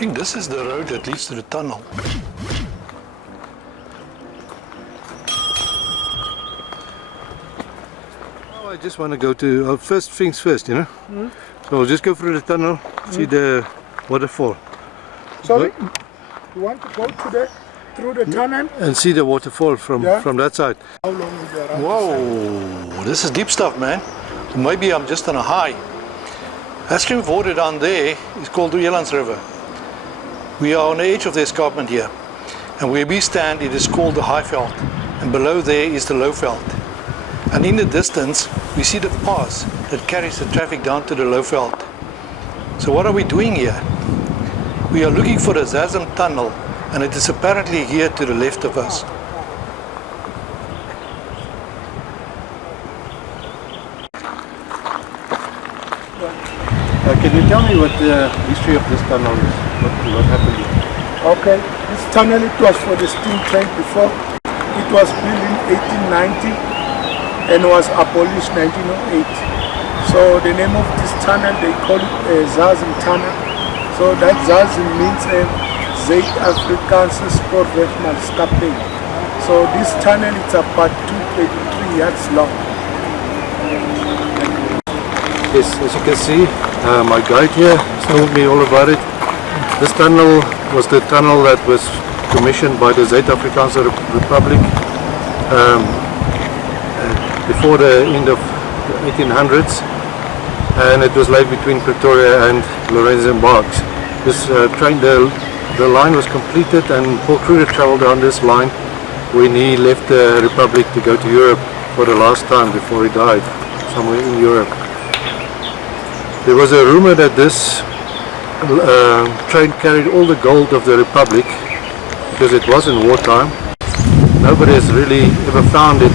think this is the road that leads to the tunnel. I just want to go to, first things first, you know. So I'll just go through the tunnel, see the waterfall. Sorry? You want to go through the tunnel? And see the waterfall from that side. How long is the ride? Whoa, this is deep stuff, man. Maybe I'm just on a high. That stream of water down there is called the Elands River. We are on the edge of the escarpment here. And where we stand, it is called the high veld. And below there is the low veld. And in the distance, we see the pass that carries the traffic down to the low veld. So what are we doing here? We are looking for the ZASM Tunnel, and it is apparently here to the left of us. Can you tell me what the history of this tunnel is? What happened here? Okay, this tunnel, it was for the steam train before. It was built in 1890 and was abolished 1908. So the name of this tunnel, they call it ZASM Tunnel. So that ZASM means Zuid Afrikaansche Spoorwegmaatschappij. So this tunnel is about 223 yards long. Yes, as you can see, my guide here told me all about it. This tunnel was the tunnel that was commissioned by the Zuid Afrikaansche Republiek before the end of the 1800s, and it was laid between Pretoria and Lourenco Marques. This train, the line was completed, and Paul Kruger travelled on this line when he left the Republic to go to Europe for the last time before he died, somewhere in Europe. There was a rumor that this train carried all the gold of the Republic because it was in wartime. Nobody has really ever found it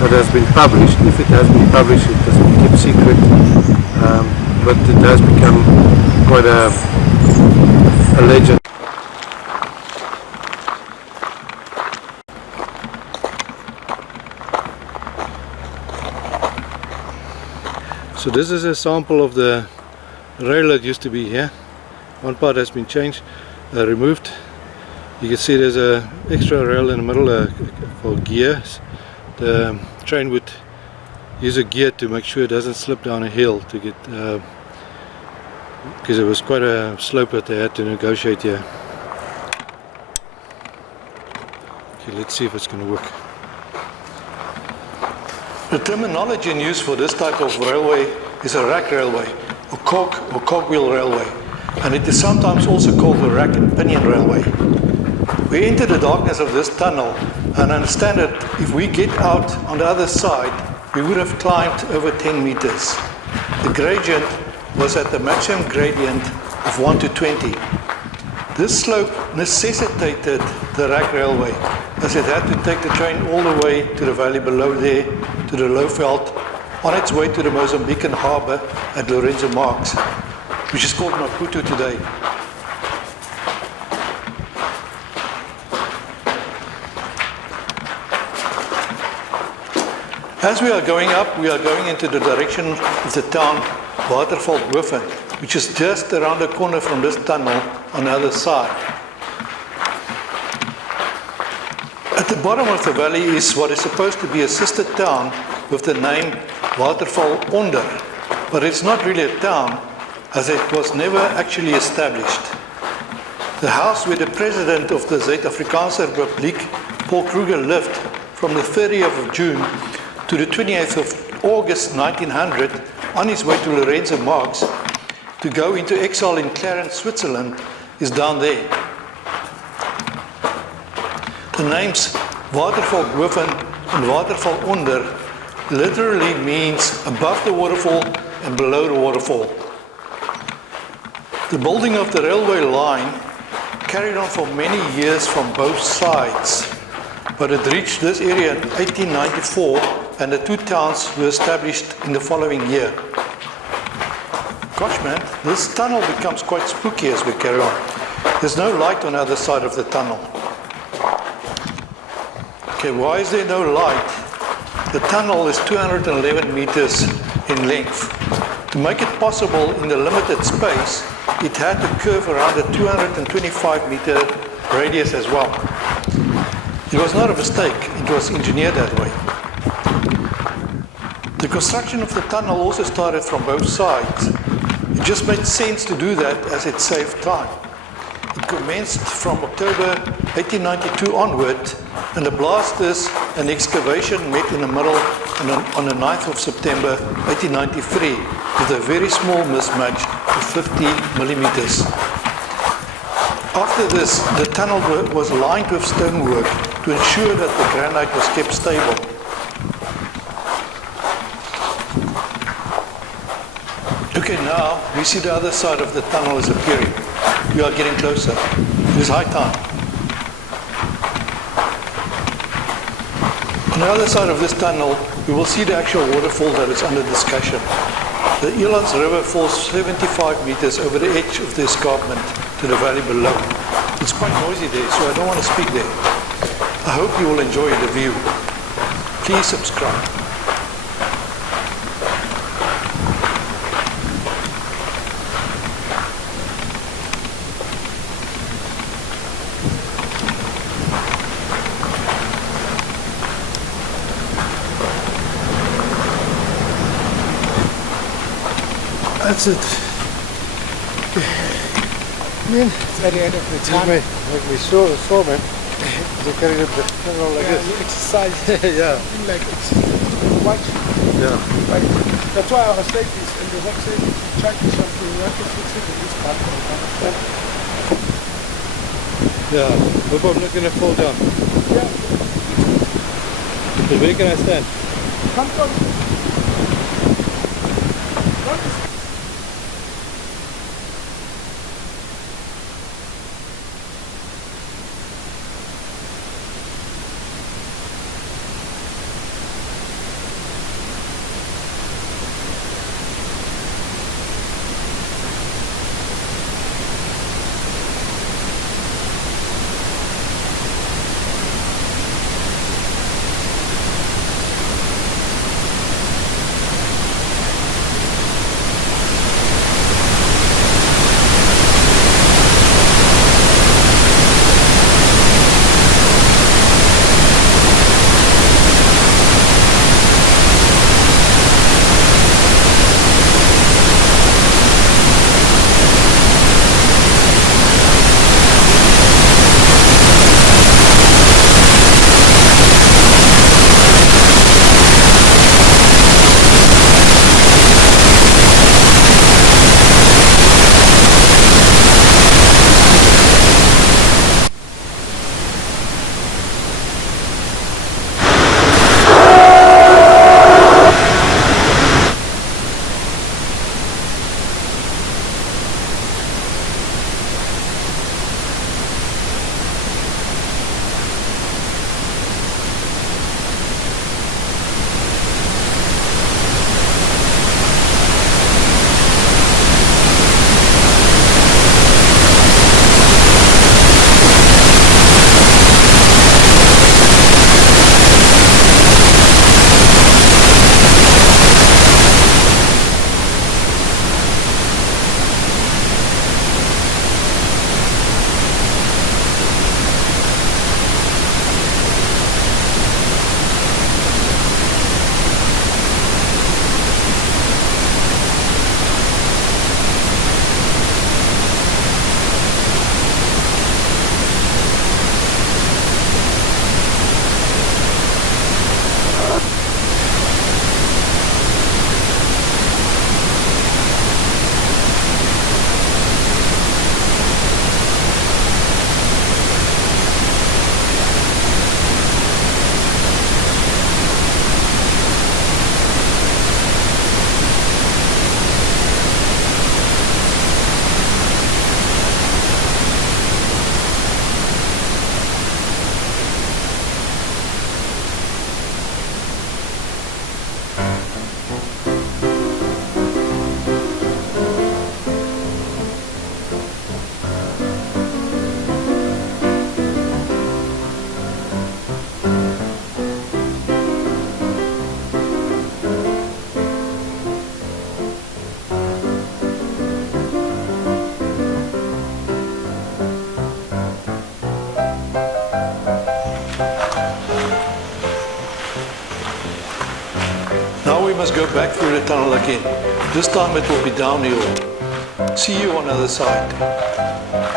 that has been published. If it has been published, it has been kept secret, but it has become quite a legend. So this is a sample of the rail that used to be here. One part has been changed, removed. You can see there's an extra rail in the middle for gears. The train would use a gear to make sure it doesn't slip down a hill to get, because it was quite a slope that they had to negotiate here. Okay, let's see if it's going to work. The terminology in use for this type of railway is a rack railway, or cogwheel railway, and it is sometimes also called the rack and pinion railway. We enter the darkness of this tunnel and understand that if we get out on the other side, we would have climbed over 10 meters. The gradient was at the maximum gradient of 1 to 20. This slope necessitated the rack railway, as it had to take the train all the way to the valley below there, to the low veld, on its way to the Mozambican harbour at Lourenco Marques, which is called Maputo today. As we are going up, we are going into the direction of the town Waterval-Boven, which is just around the corner from this tunnel on the other side. At the bottom of the valley is what is supposed to be a sister town with the name Waterval-Onder, but it's not really a town, as it was never actually established. The house where the president of the Zuid Afrikaansche Republiek, Paul Kruger, lived from the 30th of June to the 28th of August 1900 on his way to Lourenco Marques to go into exile in Clarens, Switserland, is down there. The names Waterval-Boven and Waterval-Onder literally means above the waterfall and below the waterfall. The building of the railway line carried on for many years from both sides, but it reached this area in 1894, and the two towns were established in the following year. Gosh man, this tunnel becomes quite spooky as we carry on. There's no light on the other side of the tunnel. Okay, why is there no light? The tunnel is 211 meters in length. To make it possible in the limited space, it had to curve around a 225-meter radius as well. It was not a mistake, it was engineered that way. The construction of the tunnel also started from both sides. It just made sense to do that as it saved time. It commenced from October 1892 onward, and the blasters and excavation met in the middle on the 9th of September 1893 with a very small mismatch of 50 millimeters. After this, the tunnel was lined with stonework to ensure that the granite was kept stable. Okay, now we see the other side of the tunnel is appearing. We are getting closer. It is high time. On the other side of this tunnel, we will see the actual waterfall that is under discussion. The Elands River falls 75 meters over the edge of the escarpment to the valley below. It's quite noisy there, so I don't want to speak there. I hope you will enjoy the view. Please subscribe. That's it. Man, it's at the end of the tunnel. Like we saw, man. They carried up the tunnel like Yeah, this. you exercise. Yeah. Something like it's watch. Yeah. But that's why I was saying this, and the web said if you try to something, you have to fix it in this part. Yeah. Hope I'm not gonna fall down. Yeah. But where can I stand? Come from. go back through the tunnel again. This time it will be downhill. See you on the other side.